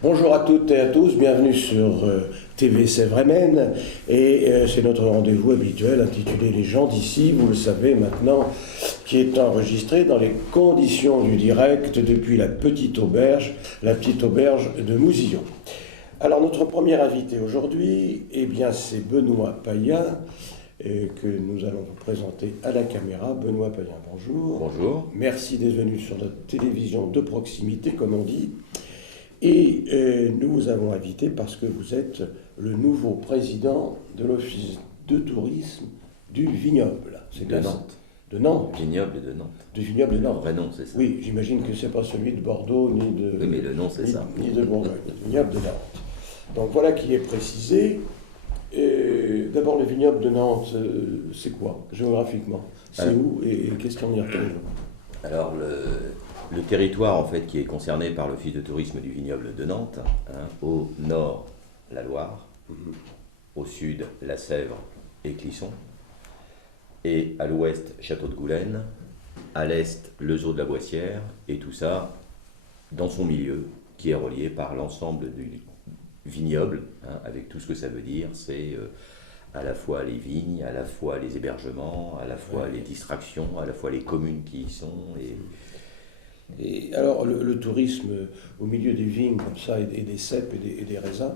Bonjour à toutes et à tous, bienvenue sur TV Sévremen et c'est notre rendez-vous habituel intitulé Les gens d'ici, vous le savez maintenant, qui est enregistré dans les conditions du direct depuis la petite auberge de Mousillon. Alors notre premier invité aujourd'hui, c'est Benoît Payen, que nous allons vous présenter à la caméra. Benoît Payen, bonjour. Bonjour. Merci d'être venu sur notre télévision de proximité, comme on dit. Et nous vous avons invité parce que vous êtes le nouveau président de l'Office de tourisme du Vignoble. C'est de Nantes. De Nantes. Vignoble de Nantes. Du Vignoble de Nantes. Le vrai nom, c'est ça. Oui, j'imagine que ce n'est pas celui de Bordeaux, ni de... Oui, mais le nom, c'est ça. Ni de Bourgogne. Le Vignoble de Nantes. Donc voilà qui est précisé. D'abord, le Vignoble de Nantes, c'est quoi, géographiquement? C'est où et qu'est-ce qu'on y retrouve? Alors, le territoire, en fait, qui est concerné par l'Office de tourisme du Vignoble de Nantes, au nord, la Loire, au sud, la Sèvre et Clisson, et à l'ouest, Château de Goulaine, à l'est, le Zoo de la Boissière, et tout ça dans son milieu, qui est relié par l'ensemble du vignoble, avec tout ce que ça veut dire. C'est à la fois les vignes, à la fois les hébergements, à la fois les distractions, à la fois les communes qui y sont. Et alors, le tourisme au milieu des vignes, comme ça, et des cèpes et des raisins,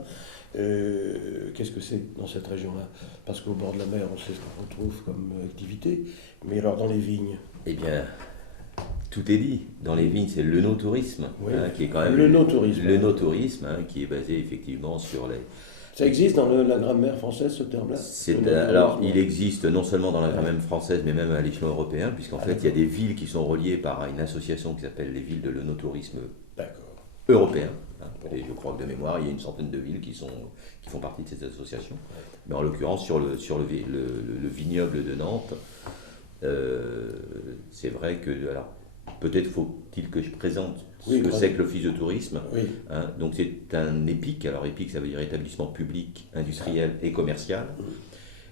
qu'est-ce que c'est dans cette région-là? Parce qu'au bord de la mer, on sait ce qu'on retrouve comme activité, mais alors dans les vignes? Eh bien, tout est dit. Dans les vignes, c'est le no-tourisme, qui est quand même... Le no-tourisme. Le no-tourisme, qui est basé effectivement sur les... Ça existe dans la grammaire française, ce terme-là? Alors, il existe non seulement dans la grammaire française, mais même à l'échelon européen, puisqu'en fait, il y a des villes qui sont reliées par une association qui s'appelle les villes de l'onotourisme européen. Et je crois que de mémoire, il y a une centaine de villes qui font partie de cette association. Mais en l'occurrence, sur le vignoble de Nantes, c'est vrai que... Alors, peut-être faut-il que je présente ce que c'est que l'Office de tourisme. Oui. Donc c'est un EPIC, alors EPIC ça veut dire établissement public, industriel et commercial,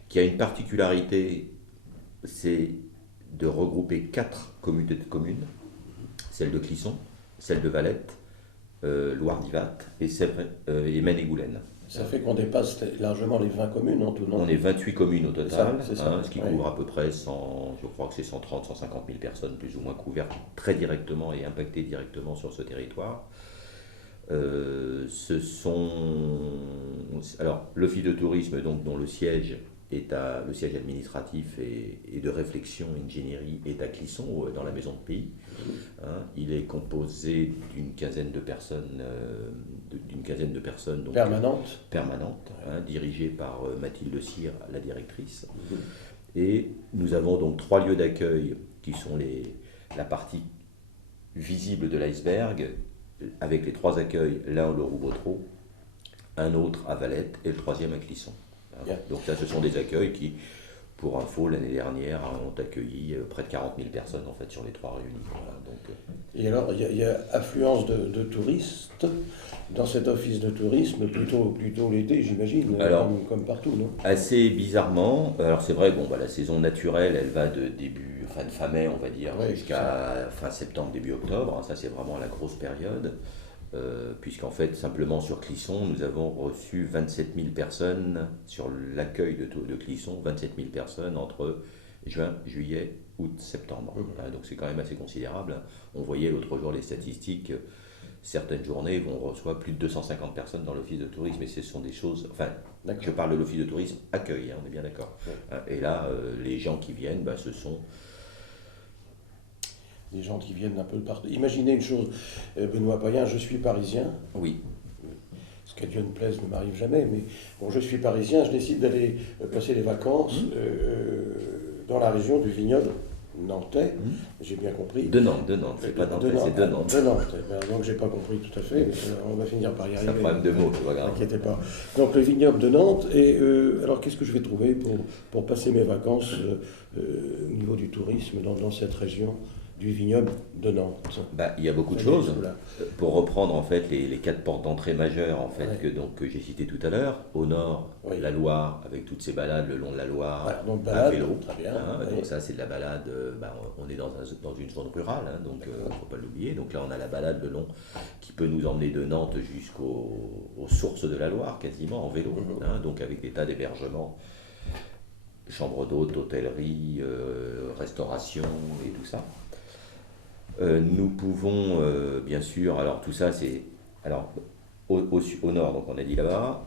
qui a une particularité, c'est de regrouper 4 communautés de communes, celle de Clisson, celle de Valette, Loire-Divat et Maine-et-Goulaine. Ça fait qu'on dépasse largement les 20 communes en tout, non? On est 28 communes au total, c'est ça. Ce qui couvre à peu près 100, je crois que c'est 130, 150 000 personnes plus ou moins couvertes très directement et impactées directement sur ce territoire. Alors, l'Office de tourisme, donc, dont le siège administratif et de réflexion, ingénierie est à Clisson, dans la maison de pays. Il est composé d'une quinzaine de personnes, donc, permanentes, dirigées par Mathilde Cyr, la directrice. Et nous avons donc 3 lieux d'accueil qui sont la partie visible de l'iceberg, avec les 3 accueils, l'un au Roubotreau, un autre à Valette et le 3e à Clisson. Donc là, ce sont des accueils qui, pour info, l'année dernière, ont accueilli près de 40 000 personnes en fait, sur les 3 réunis. Et alors, il y a affluence de touristes dans cet office de tourisme, plutôt l'été, j'imagine, comme partout, non? Assez bizarrement, alors c'est vrai, la saison naturelle, elle va de fin mai, on va dire, jusqu'à fin septembre, début octobre. Ça, c'est vraiment la grosse période. Puisqu'en fait, simplement sur Clisson, nous avons reçu 27 000 personnes sur l'accueil de Clisson, 27 000 personnes entre juin, juillet, août, septembre. Donc c'est quand même assez considérable. On voyait l'autre jour les statistiques, certaines journées où on reçoit plus de 250 personnes dans l'office de tourisme, et ce sont des choses... Enfin, je parle de l'office de tourisme accueil, on est bien d'accord. Et là, les gens qui viennent, ce sont... Des gens qui viennent un peu de partout. Imaginez une chose, Benoît Payen, je suis parisien. Oui. Ce qu'à Dieu ne plaise ne m'arrive jamais, mais bon, je suis parisien, je décide d'aller passer les vacances dans la région du Vignoble nantais, j'ai bien compris. De Nantes, c'est pas Nantais, c'est de Nantes. De Nantes, donc j'ai pas compris tout à fait, mais on va finir par y arriver. C'est un problème de mots, c'est pas grave. N'inquiétez pas. Donc le Vignoble de Nantes, et alors qu'est-ce que je vais trouver pour passer mes vacances au niveau du tourisme dans cette région du vignoble de Nantes? Il y a beaucoup de choses. Pour reprendre en fait les 4 portes d'entrée majeures en fait que j'ai citées tout à l'heure, au nord, la Loire avec toutes ces balades le long de la Loire, donc à vélo. Très bien. Donc ça c'est de la balade, on est dans une zone rurale, donc il ne faut pas l'oublier. Donc là on a la balade le long qui peut nous emmener de Nantes jusqu'aux sources de la Loire quasiment en vélo, donc avec des tas d'hébergements, chambres d'hôtes, hôtellerie, restauration et tout ça. Nous pouvons, bien sûr, alors tout ça c'est au nord, donc on a dit là-bas,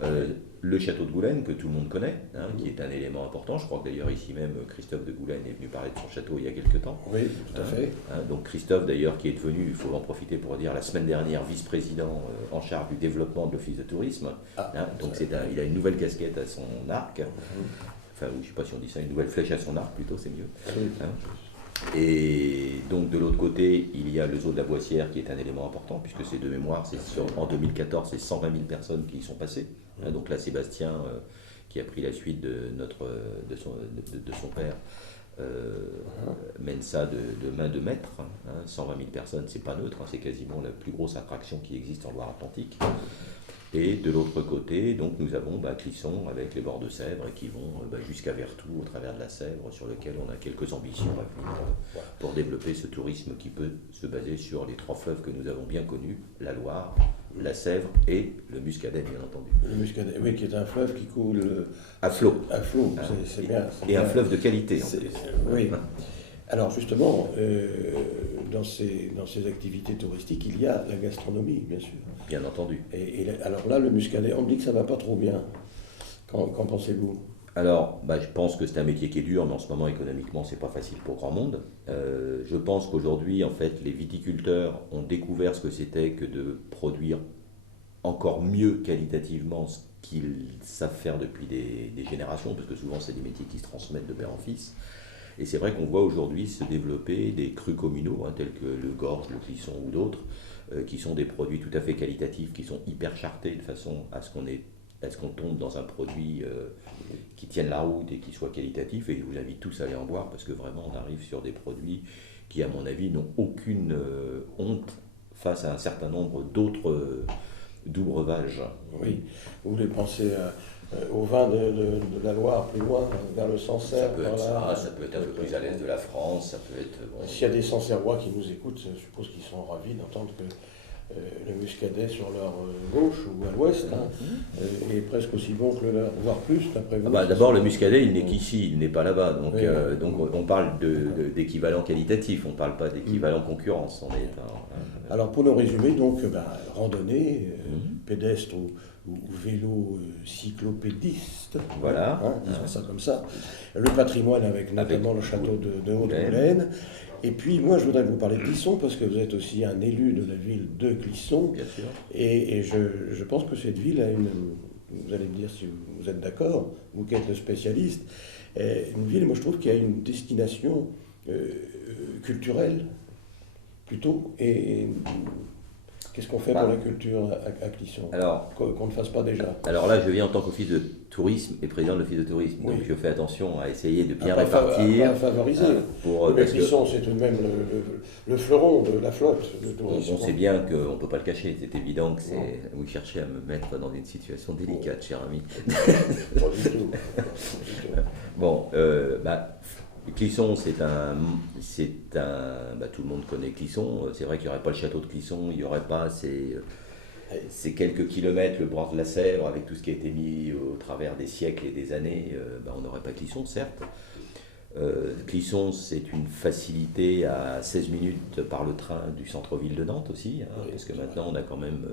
le château de Goulaine que tout le monde connaît, qui est un élément important. Je crois que d'ailleurs ici même Christophe de Goulaine est venu parler de son château il y a quelques temps. Oui, tout à fait. Donc Christophe d'ailleurs qui est devenu, il faut en profiter pour dire, la semaine dernière vice-président en charge du développement de l'office de tourisme. Donc il a une nouvelle casquette à son arc. Enfin, je ne sais pas si on dit ça, une nouvelle flèche à son arc plutôt, c'est mieux. Et donc de l'autre côté, il y a le zoo de la Boissière qui est un élément important, puisque c'est de mémoire, en 2014, c'est 120 000 personnes qui y sont passées. Donc là, Sébastien, qui a pris la suite de son père, mène ça de main de maître. 120 000 personnes, c'est pas neutre, c'est quasiment la plus grosse attraction qui existe en Loire-Atlantique. Et de l'autre côté, donc, nous avons Clisson avec les bords de Sèvres qui vont jusqu'à Vertou au travers de la Sèvre, sur lequel on a quelques ambitions à venir pour développer ce tourisme qui peut se baser sur les 3 fleuves que nous avons bien connus, la Loire, la Sèvre et le Muscadet, bien entendu. Le Muscadet, oui, qui est un fleuve qui coule à flot. À flot, c'est bien. Et un fleuve de qualité. Oui. Alors justement, dans ces activités touristiques, il y a la gastronomie, bien sûr. Bien entendu. Alors là, le Muscadet, on me dit que ça ne va pas trop bien. Qu'en pensez-vous? Alors, je pense que c'est un métier qui est dur, mais en ce moment, économiquement, c'est pas facile pour grand monde. Je pense qu'aujourd'hui, en fait, les viticulteurs ont découvert ce que c'était que de produire encore mieux qualitativement ce qu'ils savent faire depuis des générations, parce que souvent, c'est des métiers qui se transmettent de père en fils. Et c'est vrai qu'on voit aujourd'hui se développer des crus communaux, tels que le Gorge, le Clisson ou d'autres, qui sont des produits tout à fait qualitatifs, qui sont hyper chartés de façon à ce qu'on tombe dans un produit qui tienne la route et qui soit qualitatif. Et je vous invite tous à aller en boire, parce que vraiment on arrive sur des produits qui, à mon avis, n'ont aucune honte face à un certain nombre d'autres doux breuvages. Oui, vous voulez penser au vin de la Loire, plus loin, vers le Sancerre. Ça peut être un peu plus à l'est de la France, ça peut être... S'il y a des Sancerrois qui nous écoutent, je suppose qu'ils sont ravis d'entendre que le Muscadet sur leur gauche ou à l'ouest est presque aussi bon que le leur, voire plus, d'après vous. D'abord, le Muscadet, il n'est qu'ici, il n'est pas là-bas. Donc on parle d'équivalent qualitatif, on ne parle pas d'équivalent concurrence. Alors pour nous résumer, donc, randonnée, pédestre ou vélo cyclopédiste, voilà, disons ça comme ça, le patrimoine avec notamment le château de Haute-Goulaine. Et puis moi je voudrais vous parler de Clisson, parce que vous êtes aussi un élu de la ville de Clisson. Bien sûr. Et je pense que cette ville a vous allez me dire si vous êtes d'accord, vous qui êtes le spécialiste, une ville, moi je trouve, qui a une destination culturelle plutôt, et qu'est-ce qu'on fait pour la culture à Clisson, qu'on ne fasse pas déjà? Alors là, je viens en tant qu'office de tourisme et président de l'office de tourisme, donc je fais attention à essayer de bien répartir. À favoriser. Mais Clisson, c'est tout de même le fleuron de la flotte de tourisme. On sait bien qu'on ne peut pas le cacher, c'est évident que vous cherchez à me mettre dans une situation délicate, cher ami. Pas du tout. Bon, Clisson, c'est tout le monde connaît Clisson. C'est vrai qu'il n'y aurait pas le château de Clisson, il n'y aurait pas ces quelques kilomètres, le bord de la Sèvre, avec tout ce qui a été mis au travers des siècles et des années, on n'aurait pas Clisson, certes. Clisson, c'est une facilité à 16 minutes par le train du centre-ville de Nantes aussi, parce que maintenant on a quand même,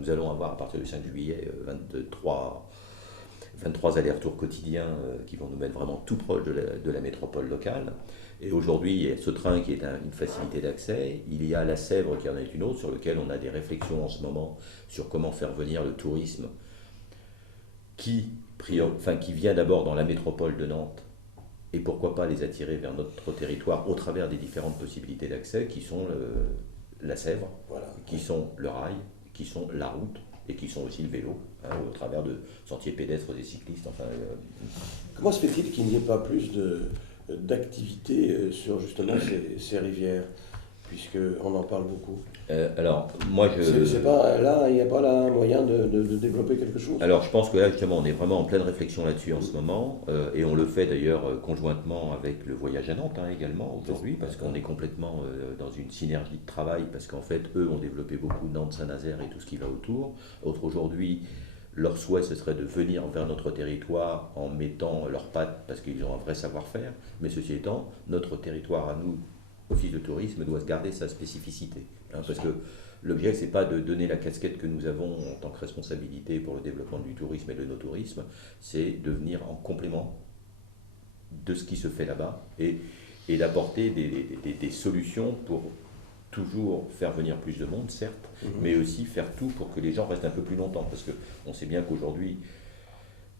nous allons avoir à partir du 5 juillet 23 allers-retours quotidiens qui vont nous mettre vraiment tout proche de la métropole locale. Et aujourd'hui, il y a ce train qui est une facilité d'accès. Il y a la Sèvre qui en est une autre, sur lequel on a des réflexions en ce moment sur comment faire venir le tourisme qui vient d'abord dans la métropole de Nantes, et pourquoi pas les attirer vers notre territoire au travers des différentes possibilités d'accès qui sont la Sèvre, qui sont le rail, qui sont la route, et qui sont aussi le vélo, au travers de sentiers pédestres et cyclistes. Comment se fait-il qu'il n'y ait pas plus d'activités sur justement ces rivières? puisqu'on en parle beaucoup. Alors, moi, C'est pas, là, il n'y a pas là un moyen de développer quelque chose? Alors, je pense que là, justement, on est vraiment en pleine réflexion là-dessus en ce moment, et on le fait d'ailleurs conjointement avec le voyage à Nantes également aujourd'hui, parce qu'on est complètement dans une synergie de travail, parce qu'en fait, eux ont développé beaucoup Nantes, Saint-Nazaire et tout ce qui va autour. Autre aujourd'hui, leur souhait, ce serait de venir vers notre territoire en mettant leurs pattes, parce qu'ils ont un vrai savoir-faire, mais ceci étant, notre territoire à nous, Office de tourisme, doit garder sa spécificité, parce que l'objectif, ce n'est pas de donner la casquette que nous avons en tant que responsabilité pour le développement du tourisme et de l'œnotourisme, c'est de venir en complément de ce qui se fait là-bas et d'apporter des solutions pour toujours faire venir plus de monde, certes, mais aussi faire tout pour que les gens restent un peu plus longtemps. Parce qu'on sait bien qu'aujourd'hui,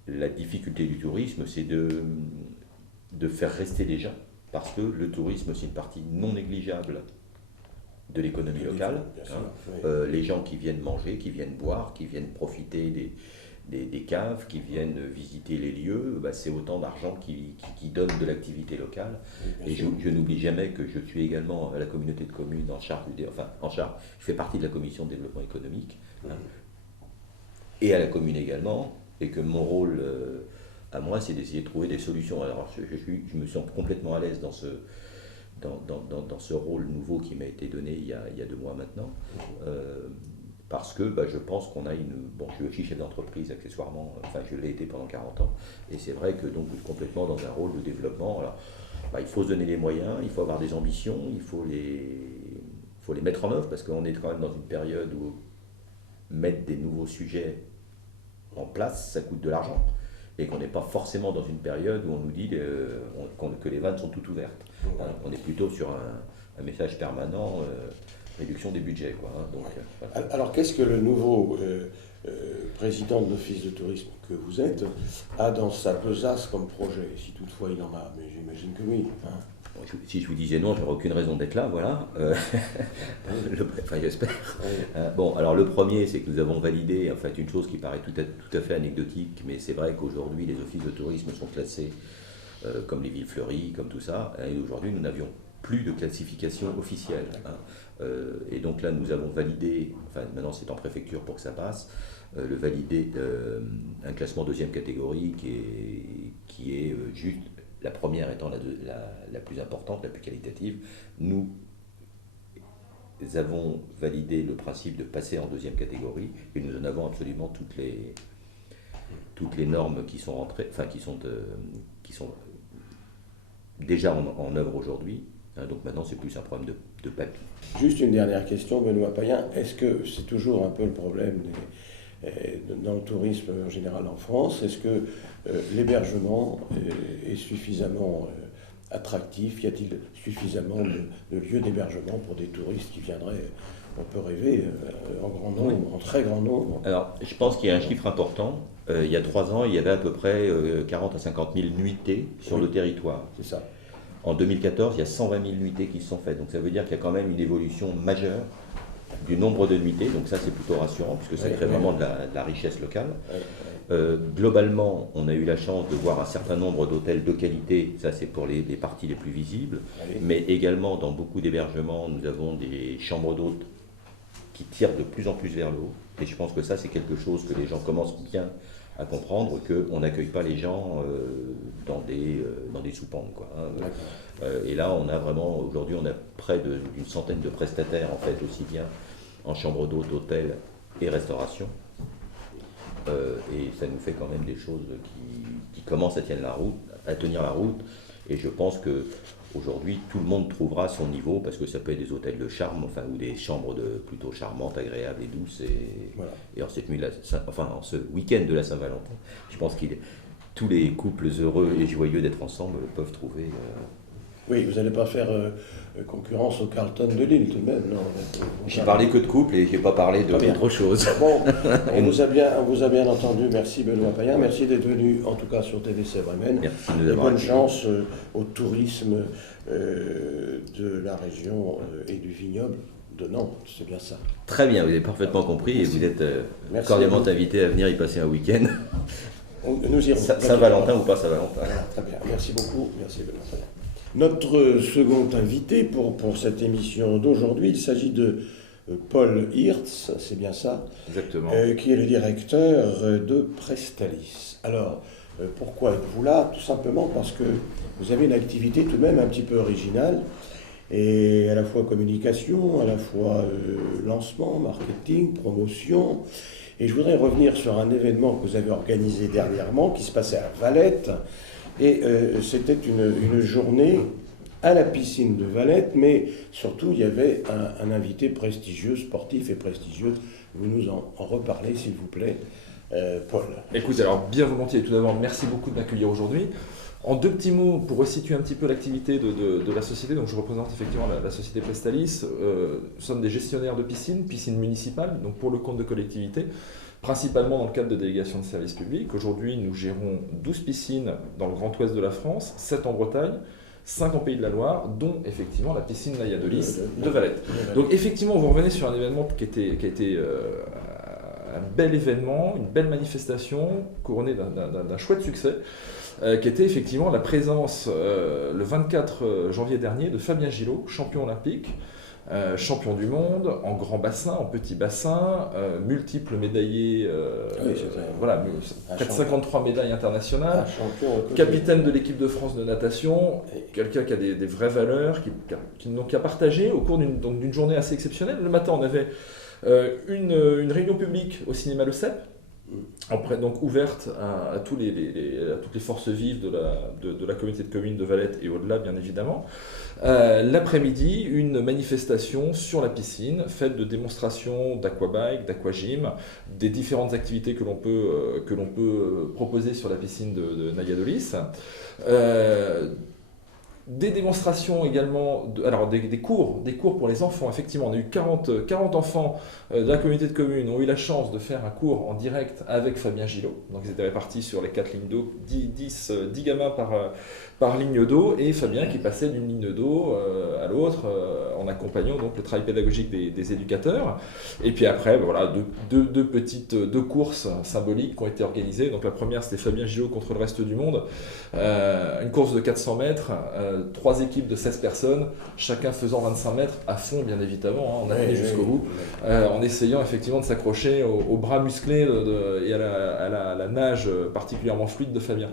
la difficulté du tourisme, c'est de faire rester les gens. Parce que le tourisme, c'est une partie non négligeable de l'économie locale. Les gens qui viennent manger, qui viennent boire, qui viennent profiter des caves, qui viennent visiter les lieux, c'est autant d'argent qui donne de l'activité locale. Et je n'oublie jamais que je suis également à la communauté de communes en charge, je fais partie de la commission de développement économique, et à la commune également, et que mon rôle à moi, c'est d'essayer de trouver des solutions. Alors je me sens complètement à l'aise dans ce rôle nouveau qui m'a été donné il y a 2 mois maintenant, parce que je pense qu'on a je suis aussi chef d'entreprise accessoirement, je l'ai été pendant 40 ans, et c'est vrai que donc complètement dans un rôle de développement. Alors, il faut se donner les moyens, il faut avoir des ambitions, il faut les mettre en œuvre, parce qu'on est quand même dans une période où mettre des nouveaux sujets en place, ça coûte de l'argent, et qu'on n'est pas forcément dans une période où on nous dit que les vannes sont toutes ouvertes. On est plutôt sur un message permanent, réduction des budgets. Voilà. Alors qu'est-ce que le nouveau président de l'Office de tourisme que vous êtes a dans sa besace comme projet, si toutefois il en a, mais j'imagine que oui. Si je vous disais non, j'aurais aucune raison d'être là, voilà. J'espère. Alors le premier, c'est que nous avons validé, une chose qui paraît tout à fait anecdotique, mais c'est vrai qu'aujourd'hui, les offices de tourisme sont classés comme les villes fleuries, comme tout ça, et aujourd'hui, nous n'avions plus de classification officielle. Et donc là, nous avons validé, maintenant c'est en préfecture pour que ça passe, valider un classement 2e catégorie qui est juste. La première étant la plus importante, la plus qualitative. Nous avons validé le principe de passer en 2e catégorie, et nous en avons absolument toutes les normes qui sont rentrées, qui sont déjà en œuvre aujourd'hui. Donc maintenant, c'est plus un problème de papier. Juste une dernière question, Benoît Payen. Est-ce que c'est toujours un peu le problème dans le tourisme en général en France? Est-ce que l'hébergement est suffisamment attractif? Y a-t-il suffisamment de lieux d'hébergement pour des touristes qui viendraient, on peut rêver, en grand nombre, en très grand nombre? Alors, je pense qu'il y a un chiffre important. Il y a 3 ans, il y avait à peu près 40 à 50 000 nuitées sur le territoire. C'est ça. En 2014, il y a 120 000 nuitées qui se sont faites. Donc ça veut dire qu'il y a quand même une évolution majeure du nombre de nuitées, donc ça c'est plutôt rassurant puisque ça crée vraiment de la richesse locale. Globalement, on a eu la chance de voir un certain nombre d'hôtels de qualité, ça c'est pour les parties les plus visibles, mais également dans beaucoup d'hébergements, nous avons des chambres d'hôtes qui tirent de plus en plus vers le haut, et je pense que ça c'est quelque chose que les gens commencent bien à comprendre, qu'on n'accueille pas les gens dans des soupentes. Et là, on a vraiment, aujourd'hui, on a près d'une centaine de prestataires, en fait, aussi bien en chambre d'hôte, hôtel et restauration. Et ça nous fait quand même des choses qui commencent à tenir la route. Et je pense qu'aujourd'hui, tout le monde trouvera son niveau, parce que ça peut être des hôtels de charme, ou des chambres plutôt charmantes, agréables et douces. Et en cette nuit, en ce week-end de la Saint-Valentin, je pense que tous les couples heureux et joyeux d'être ensemble peuvent trouver. Oui, vous n'allez pas faire concurrence au Carlton de Lille tout de même, non? J'ai parlé que de couple et je n'ai pas parlé d'autre chose. Bon, on vous a bien entendu. Merci Benoît Payen. merci d'être venu en tout cas sur TVC Bremen. Merci de nous avoir bonne chance au tourisme de la région et du vignoble de Nantes, c'est bien ça. Très bien, vous avez parfaitement compris et vous êtes cordialement invité à venir y passer un week-end. Nous irons. Saint-Valentin ou pas Saint-Valentin. Très bien, merci beaucoup. Merci Benoît Payen. Notre second invité pour cette émission d'aujourd'hui, il s'agit de Paul Hirtz, c'est bien ça? Exactement. Qui est le directeur de Prestalis. Alors, pourquoi êtes-vous là? Tout simplement parce que vous avez une activité tout de même un petit peu originale, et à la fois communication, à la fois lancement, marketing, promotion. Et je voudrais revenir sur un événement que vous avez organisé dernièrement, qui se passait à Valette, et c'était une journée à la piscine de Valette, mais surtout il y avait un invité prestigieux, sportif et prestigieux. Vous nous en reparlez s'il vous plaît, Paul. Écoutez, alors bien volontiers, tout d'abord merci beaucoup de m'accueillir aujourd'hui. En deux petits mots, pour resituer un petit peu l'activité de la société, donc je représente effectivement la société Prestalis. Nous sommes des gestionnaires de piscines municipales, donc pour le compte de collectivités, principalement dans le cadre de délégations de services publics. Aujourd'hui, nous gérons 12 piscines dans le Grand Ouest de la France, 7 en Bretagne, 5 en Pays de la Loire, dont effectivement la piscine Naya de Lys de Valette. Donc effectivement, vous revenez sur un événement qui a été un bel événement, une belle manifestation, couronnée d'un chouette succès, qui était effectivement la présence le 24 janvier dernier de Fabien Gillot, champion olympique, champion du monde en grand bassin, en petit bassin, multiples médaillés, voilà, près de 53 médailles internationales, capitaine de l'équipe de France de natation, quelqu'un qui a des vraies valeurs, qui a partagé au cours d'une journée assez exceptionnelle. Le matin, on avait une réunion publique au cinéma Le Cep, donc ouverte à toutes les forces vives de la communauté de communes de Valette et au-delà, bien évidemment. L'après-midi, une manifestation sur la piscine, faite de démonstrations d'aquabike, d'aquagym, des différentes activités que l'on peut proposer sur la piscine de Naya de Lys. Des démonstrations également, alors des cours pour les enfants. Effectivement, on a eu 40 enfants de la communauté de communes ont eu la chance de faire un cours en direct avec Fabien Gillot. Donc ils étaient répartis sur les 4 lignes d'eau, 10 gamins par ligne d'eau, et Fabien qui passait d'une ligne d'eau à l'autre en accompagnant donc le travail pédagogique des éducateurs. Et puis après, voilà, deux courses symboliques qui ont été organisées. Donc la première, c'était Fabien Gillot contre le reste du monde, une course de 400 mètres, 3 équipes de 16 personnes, chacun faisant 25 mètres à fond, bien évidemment, on a allé jusqu'au bout, en essayant effectivement de s'accrocher aux bras musclés et à la nage particulièrement fluide de Fabien.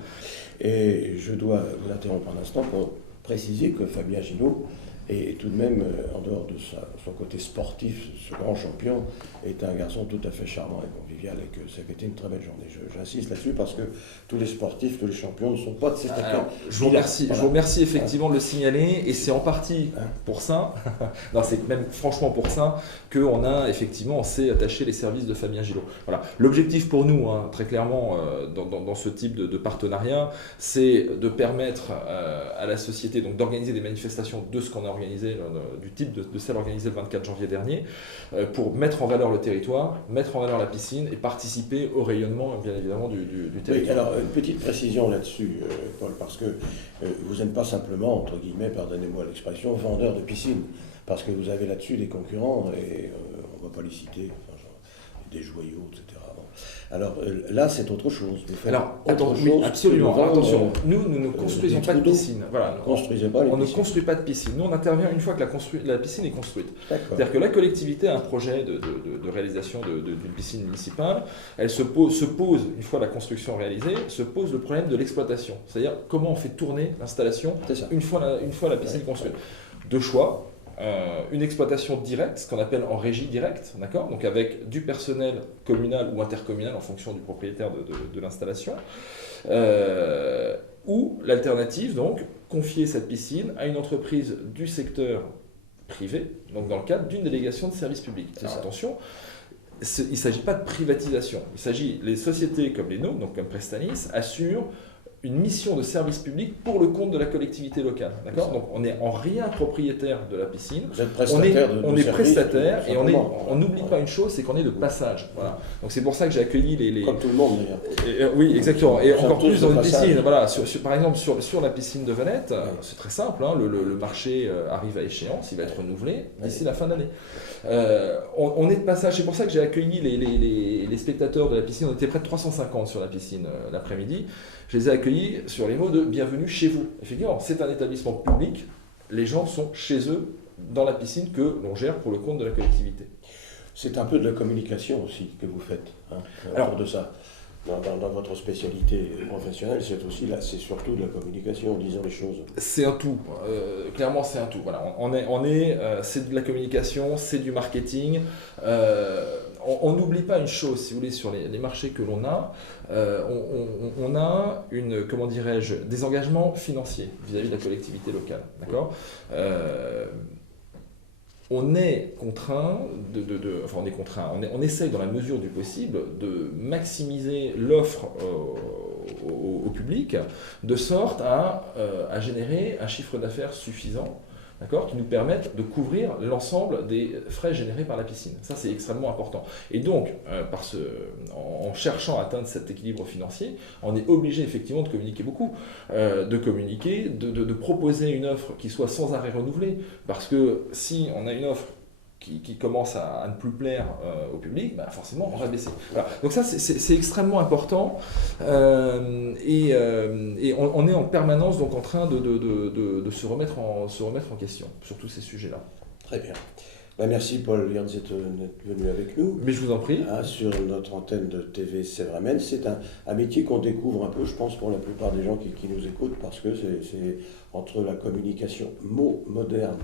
Et je dois vous interrompre un instant pour préciser que Fabien Gillot est tout de même, en dehors de son côté sportif, ce grand champion, est un garçon tout à fait charmant et convivial, et que ça a été une très belle journée. J'insiste là-dessus parce que tous les sportifs, tous les champions ne sont pas de cet accord. Je vous remercie effectivement de le signaler, et c'est en partie pour ça, non, c'est même franchement pour ça, qu'on a effectivement, on s'est attaché les services de Fabien Gillot. Voilà. L'objectif pour nous, très clairement, dans ce type de partenariat, c'est de permettre à la société donc d'organiser des manifestations de ce qu'on a organisé, du type de celle organisée le 24 janvier dernier, pour mettre en valeur le territoire, mettre en valeur la piscine et participer au rayonnement, bien évidemment, du territoire. Oui, alors, une petite précision là-dessus, Paul, parce que vous n'êtes pas simplement, entre guillemets, pardonnez-moi l'expression, vendeur de piscine, parce que vous avez là-dessus des concurrents, et on ne va pas les citer, enfin, genre, des joyaux, etc. Bon. Alors là, c'est autre chose. Alors, oui, absolument. Attention, nous ne construisons pas de piscine. Voilà, on ne construit pas de piscine. Nous, on intervient une fois que la piscine est construite. C'est-à-dire que la collectivité a un projet de réalisation d'une piscine municipale. Elle se pose, une fois la construction réalisée, se pose le problème de l'exploitation. C'est-à-dire comment on fait tourner l'installation une fois la piscine construite. Deux choix. Une exploitation directe, ce qu'on appelle en régie directe, d'accord, donc avec du personnel communal ou intercommunal en fonction du propriétaire de l'installation, ou l'alternative, donc, confier cette piscine à une entreprise du secteur privé, donc dans le cadre d'une délégation de service public. Alors attention, il ne s'agit pas de privatisation, les sociétés comme les nôtres, donc comme Prestalis, assurent une mission de service public pour le compte de la collectivité locale. D'accord ? Donc on n'est en rien propriétaire de la piscine. Vous êtes prestataire on est prestataire, et on n'oublie pas une chose, c'est qu'on est de passage. Voilà. Donc c'est pour ça que j'ai accueilli les... Comme tout le monde d'ailleurs. Oui, exactement. Et encore plus dans une piscine. Voilà. Par exemple, sur la piscine de Valette, c'est très simple. Le marché arrive à échéance, il va être renouvelé d'ici la fin d'année. On est de passage. C'est pour ça que j'ai accueilli les spectateurs de la piscine. On était près de 350 sur la piscine l'après-midi. Je les ai accueillis accueillis sur les mots de bienvenue chez vous. Effectivement, c'est un établissement public, les gens sont chez eux dans la piscine que l'on gère pour le compte de la collectivité. C'est un peu de la communication aussi que vous faites, autour de ça. Dans votre spécialité professionnelle, c'est surtout de la communication, disons les choses. C'est un tout, clairement c'est un tout. Voilà, c'est de la communication, c'est du marketing. On n'oublie pas une chose, si vous voulez, sur les marchés que l'on a, on a des engagements financiers vis-à-vis de la collectivité locale. D'accord ? On est contraint on essaye dans la mesure du possible de maximiser l'offre au public de sorte à générer un chiffre d'affaires suffisant, d'accord, qui nous permette de couvrir l'ensemble des frais générés par la piscine. Ça, c'est extrêmement important. Et donc, en cherchant à atteindre cet équilibre financier, on est obligé effectivement de communiquer beaucoup, de proposer une offre qui soit sans arrêt renouvelée. Parce que si on a une offre qui commence à ne plus plaire au public, forcément on va baisser. Voilà. Donc ça c'est extrêmement important et on est en permanence donc en train de se remettre en question sur tous ces sujets-là. Très bien. Merci Paul Liertz d'être venu avec nous. Mais je vous en prie. Sur notre antenne de TV Sévramen. C'est un métier qu'on découvre un peu, je pense, pour la plupart des gens qui nous écoutent, parce que c'est entre la communication moderne,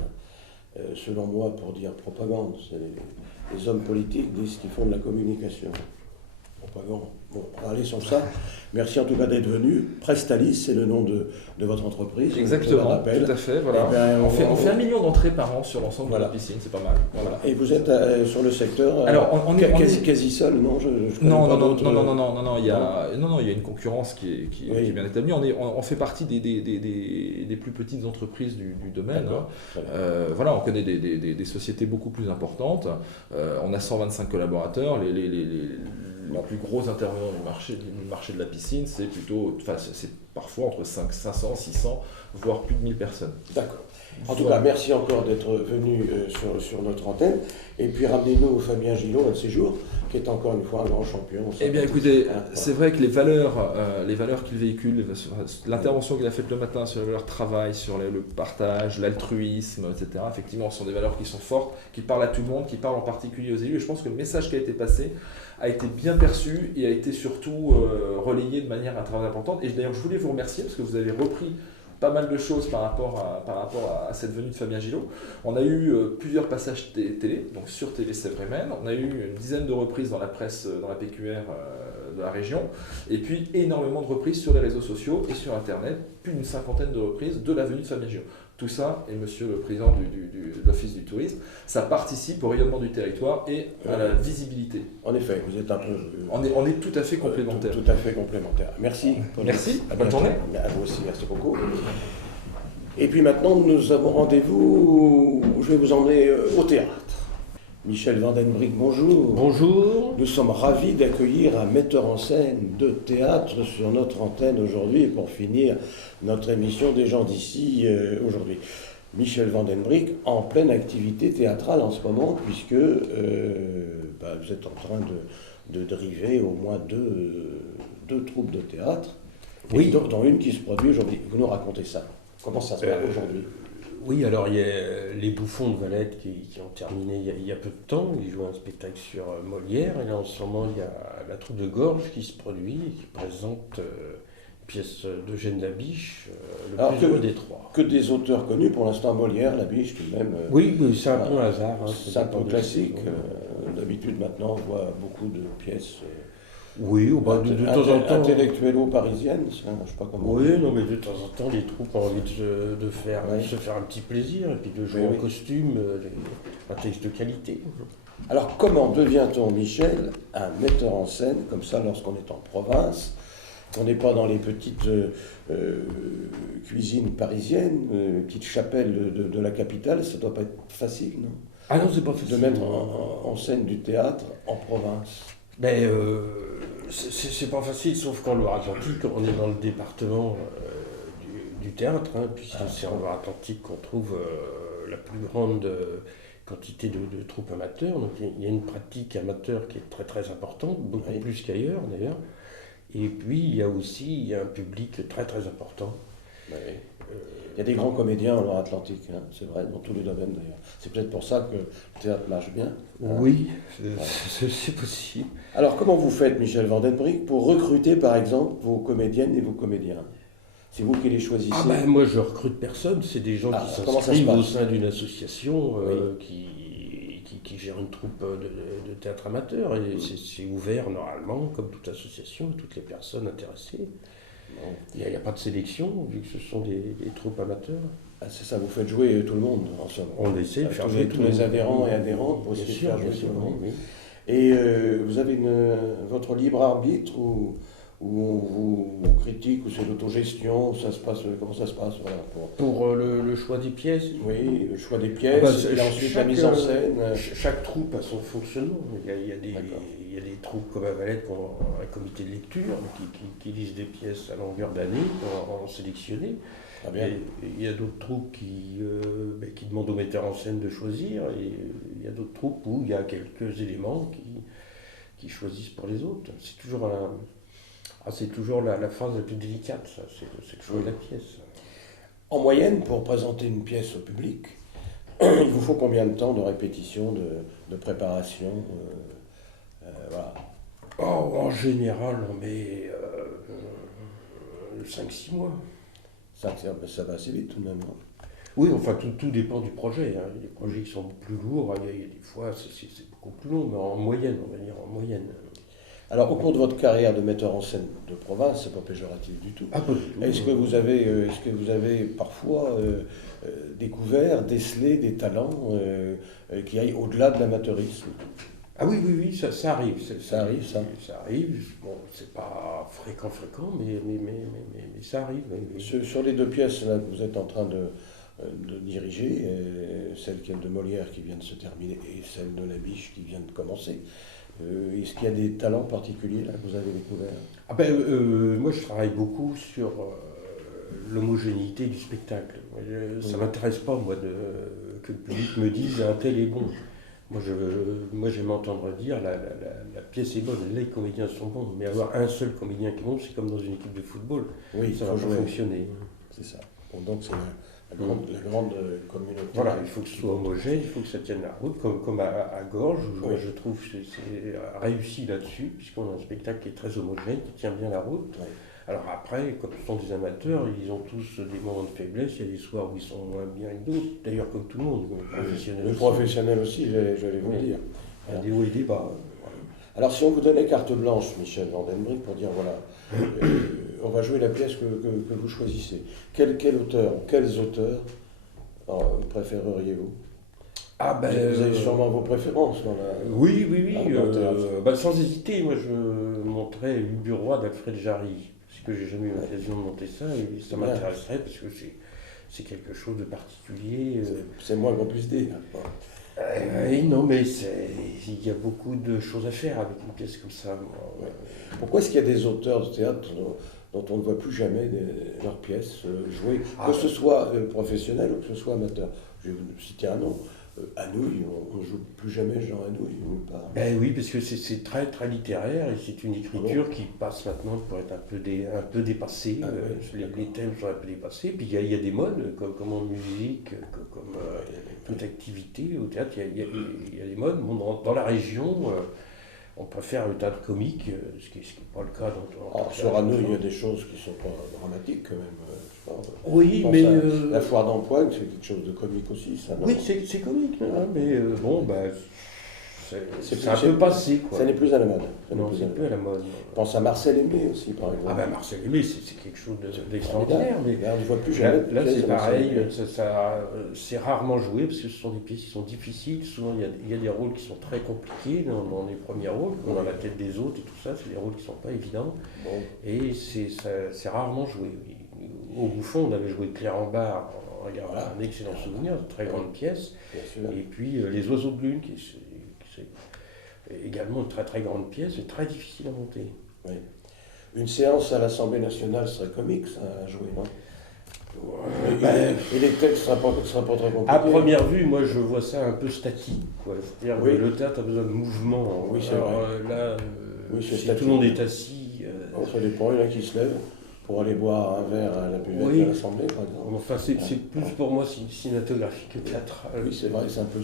selon moi, pour dire propagande. Les hommes politiques disent qu'ils font de la communication. Propagande. Bon, on va aller sur ça. Merci en tout cas d'être venu. Prestalis, c'est le nom de votre entreprise. Exactement, tout à fait. Voilà. On fait 1 million d'entrées par an sur l'ensemble de la piscine, c'est pas mal. Voilà. Et vous êtes sur le secteur quasi seul, non? Non, il y a une concurrence qui est bien établie. On fait partie des plus petites entreprises du domaine. On connaît des sociétés beaucoup plus importantes. On a 125 collaborateurs. La plus grosse intervenant du marché de la piscine, c'est parfois entre 500, 600, voire plus de 1000 personnes. D'accord. En tout cas, merci encore d'être venu sur notre antenne. Et puis ramenez-nous Fabien Gillot, un de ces jours, qui est encore une fois un grand champion. Eh bien écoutez, c'est vrai que les valeurs qu'il véhicule, l'intervention qu'il a faite le matin sur les valeurs travail, sur le partage, l'altruisme, etc., effectivement, ce sont des valeurs qui sont fortes, qui parlent à tout le monde, qui parlent en particulier aux élus. Et je pense que le message qui a été passé a été bien perçu et a été surtout relayé de manière très importante. Et d'ailleurs, je voulais vous remercier parce que vous avez repris pas mal de choses par rapport à cette venue de Fabien Gillot. On a eu plusieurs passages télé, donc sur TV Sévramen. On a eu une dizaine de reprises dans la presse, dans la PQR de la région, et puis énormément de reprises sur les réseaux sociaux et sur Internet, plus d'une 50aine de reprises de la venue de Fabien Gillot. Tout ça, et monsieur le président de l'Office du tourisme, ça participe au rayonnement du territoire et à la visibilité. En effet, vous êtes un peu... On est tout à fait complémentaires. Tout à fait complémentaires. Merci. Merci, bonne journée. À vous aussi, merci beaucoup. Et puis maintenant, nous avons rendez-vous, je vais vous emmener au théâtre. Michel Vandenbrick, bonjour. Bonjour. Nous sommes ravis d'accueillir un metteur en scène de théâtre sur notre antenne aujourd'hui, et pour finir notre émission des gens d'ici aujourd'hui. Michel Vandenbrick, en pleine activité théâtrale en ce moment, puisque vous êtes en train de driver au moins deux troupes de théâtre, oui, dont une qui se produit aujourd'hui. Vous nous racontez ça. Comment ça se passe aujourd'hui? Oui, alors il y a les Bouffons de Valette qui ont terminé il y a peu de temps. Ils jouent un spectacle sur Molière. Et là, en ce moment, il y a la troupe de Gorge qui se produit et qui présente une pièce d'Eugène Labiche, le plus heureux des trois. Que des auteurs connus, pour l'instant Molière, Labiche tout de même. Oui, c'est un peu un hasard. C'est un peu classique. D'habitude, maintenant, on voit beaucoup de pièces... Oui, de temps en temps. Intellectuello-parisienne, je sais pas comment. Oui, non, mais de temps en temps, les troupes ont envie de se faire un petit plaisir et puis de jouer en costume, un texte de qualité. Alors, comment devient-on, Michel, un metteur en scène comme ça lorsqu'on est en province, qu'on n'est pas dans les petites cuisines parisiennes, petites chapelles de la capitale? Ça doit pas être facile, non? Ah non, c'est pas facile. De mettre en scène du théâtre en province. Ben, c'est pas facile, sauf qu'en Loire-Atlantique, on est dans le département du théâtre, puisque c'est en Loire-Atlantique qu'on trouve la plus grande quantité de troupes amateurs. Donc il y a une pratique amateur qui est très très importante, beaucoup plus qu'ailleurs d'ailleurs. Et puis, il y a aussi un public très très important. Il y a des grands comédiens en Loire-Atlantique, hein, c'est vrai, dans tous les domaines d'ailleurs. C'est peut-être pour ça que le théâtre marche bien. Oui, c'est possible. Alors, comment vous faites, Michel Vandenbrik, pour recruter, par exemple, vos comédiennes et vos comédiens? C'est vous qui les choisissez? Ah ben, moi, je recrute personne. C'est des gens qui comment ça se s'inscrivent au passe? sein d'une association qui gère une troupe de théâtre amateur. Et c'est ouvert normalement, comme toute association, à toutes les personnes intéressées. Il n'y a pas de sélection, vu que ce sont des troupes amateurs. Ah, c'est ça, vous faites jouer tout le monde, en somme. On essaie de faire tous jouer les, tous les adhérents et adhérentes pour essayer de faire jouer tout le monde. oui. Et vous avez votre libre arbitre ou vous critique, ou c'est l'autogestion, comment ça se passe voilà, Pour le choix des pièces. Oui, le choix des pièces, et ensuite la mise en scène. Chaque troupe a son fonctionnement. Il y a des troupes comme à Valette qui ont un comité de lecture qui lisent des pièces à longueur d'année pour en sélectionner. Bien. Et il y a d'autres troupes qui demandent au metteur en scène de choisir, et il y a d'autres troupes où il y a quelques éléments qui choisissent pour les autres. C'est toujours la phase la plus délicate, ça. C'est le choix de la pièce. En moyenne, pour présenter une pièce au public, il vous faut combien de temps de répétition, de préparation voilà. En général, on met 5-6 mois. Ça va assez vite tout de même. Oui, enfin, tout dépend du projet. Hein. Les projets qui sont plus lourds, il y a des fois, c'est beaucoup plus long, mais en moyenne, on va dire, en moyenne. Alors, au cours de votre carrière de metteur en scène de province, c'est pas péjoratif du tout. Ah, pas du tout. Est-ce que vous avez parfois décelé des talents qui aillent au-delà de l'amateurisme? Ah oui, ça arrive. Ça arrive, ça. Ça arrive. Bon, c'est pas fréquent, mais ça arrive. Oui. Sur les deux pièces là, que vous êtes en train de diriger, celle de Molière qui vient de se terminer et celle de La Biche qui vient de commencer, est-ce qu'il y a des talents particuliers là, que vous avez découverts? Moi, je travaille beaucoup sur l'homogénéité du spectacle. Ça ne m'intéresse pas, moi, que le public me dise un tel est bon. Moi, j'aime entendre dire la pièce est bonne, les comédiens sont bons, mais avoir un seul comédien qui est bon, c'est comme dans une équipe de football. Oui, ça va pas fonctionner. C'est ça. Bon, donc c'est la grande communauté. Voilà, il faut que ce soit homogène, il faut que ça tienne la route, comme à Gorges, où moi, je trouve que c'est réussi là-dessus, puisqu'on a un spectacle qui est très homogène, qui tient bien la route. Oui. Alors après, comme ce sont des amateurs, ils ont tous des moments de faiblesse, il y a des soirs où ils sont moins bien que d'autres, d'ailleurs comme tout le monde, les professionnels aussi, j'allais vous le dire. Il y a des hauts et des bas. Alors si on vous donnait carte blanche, Michel Vandenbrik, pour dire voilà, on va jouer la pièce que vous choisissez, quel auteur, quels auteurs préféreriez-vous? Vous avez sûrement vos préférences dans la... Oui. Sans hésiter, moi je monterais L'Uburois d'Alfred Jarry. Que j'ai jamais eu l'occasion de monter ça, et ça m'intéresserait parce que c'est quelque chose de particulier. C'est moins qu'on puisse dire. Non, mais il y a beaucoup de choses à faire avec une pièce comme ça. Pourquoi est-ce qu'il y a des auteurs de théâtre dont on ne voit plus jamais leurs pièces jouées, que ce soit professionnel ou que ce soit amateur? Je vais vous citer un nom. Anouilh, on ne joue plus jamais Jean Anouilh, nulle part. Oui, parce que c'est très très littéraire et c'est une écriture qui passe maintenant pour être un peu dépassée. Les thèmes sont un peu dépassés. Puis il y a des modes, comme en musique, comme toute activité au théâtre, il y a des modes. Bon, dans la région, on préfère le théâtre comique, ce qui n'est pas le cas dans sur Anouilh, il y a des choses qui ne sont pas dramatiques quand même. Oui, mais... La foire d'Empoigne, c'est quelque chose de comique aussi, ça, non? Oui, c'est comique, mais c'est un peu passé, quoi. Ça n'est plus à la mode. Non, c'est plus à la mode. Je pense à Marcel Aimé aussi, par exemple. Marcel Aimé, c'est quelque chose d'extraordinaire. Mais on ne voit plus jamais. Là c'est pareil, c'est rarement joué, parce que ce sont des pièces qui sont difficiles. Souvent, il y a des rôles qui sont très compliqués dans les premiers rôles, comme dans la tête des autres et tout ça. C'est des rôles qui ne sont pas évidents. Bon. Et c'est rarement joué. Au Bouffon, on avait joué Claire en barre. Il y a un excellent souvenir, une très grande pièce. Et puis Les Oiseaux de Lune, qui est également une très très grande pièce et très difficile à monter. Oui. Une séance à l'Assemblée nationale serait comique, ça, à jouer, non? Et les textes ne seraient pas très compliqués. À première vue, moi je vois ça un peu statique. C'est-à-dire que le théâtre a besoin de mouvement. Oui, c'est vrai. Là, si tout le monde est assis, Bon, ça dépend, il y en a qui se lèvent pour aller boire un verre à la buvette Oui. de l'Assemblée, par exemple. Enfin, c'est plus pour moi cinématographique que théâtral. Oui, c'est vrai, c'est un peu...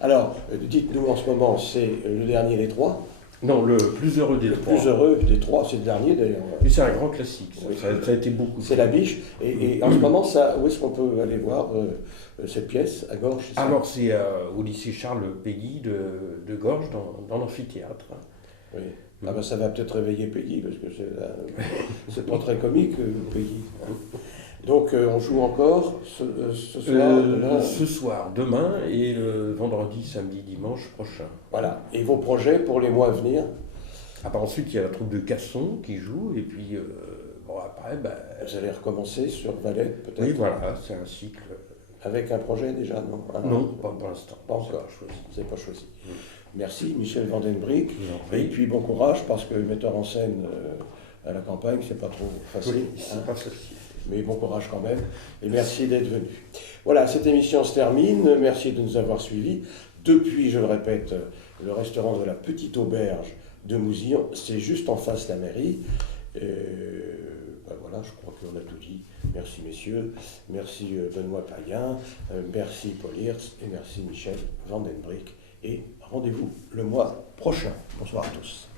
Alors, dites-nous en ce moment, c'est le dernier des trois. Non, le plus heureux des Le trois. plus heureux des trois, c'est le dernier d'ailleurs. Mais c'est un grand classique. Oui. Ça a été beaucoup. C'est La Biche. Et en ce moment, où est-ce qu'on peut aller voir cette pièce à Gorges, c'est ça? Alors, c'est au lycée Charles Péguy de Gorges, dans l'amphithéâtre. Oui. Ah ben ça va peut-être réveiller Peggy, parce que c'est pas très comique, Peggy. Donc on joue encore ce soir, demain. Ce soir, demain, et le vendredi, samedi, dimanche prochain. Voilà. Et vos projets pour les mois à venir? Ah bah, ensuite, il y a la troupe de Casson qui joue, et puis bon, après, Vous allez recommencer sur Valette, peut-être? oui, voilà, c'est un cycle. Avec un projet déjà, non? Non, pas pour l'instant. Pas encore. C'est pas choisi. Merci Michel Vandenbrick. Je vous en Et prie. puis bon courage, parce que metteur en scène à la campagne, c'est pas trop facile. Oui, hein. c'est pas facile. Mais bon courage quand même, et merci d'être venu. Voilà, cette émission se termine, merci de nous avoir suivis. Depuis, je le répète, le restaurant de la Petite Auberge de Mouzillon, c'est juste en face de la mairie. Ben voilà, je crois qu'on a tout dit. Merci messieurs, merci Benoît Payen, merci Paul Hirsch, et merci Michel Vandenbrick. Et rendez-vous le mois prochain. Bonsoir à tous.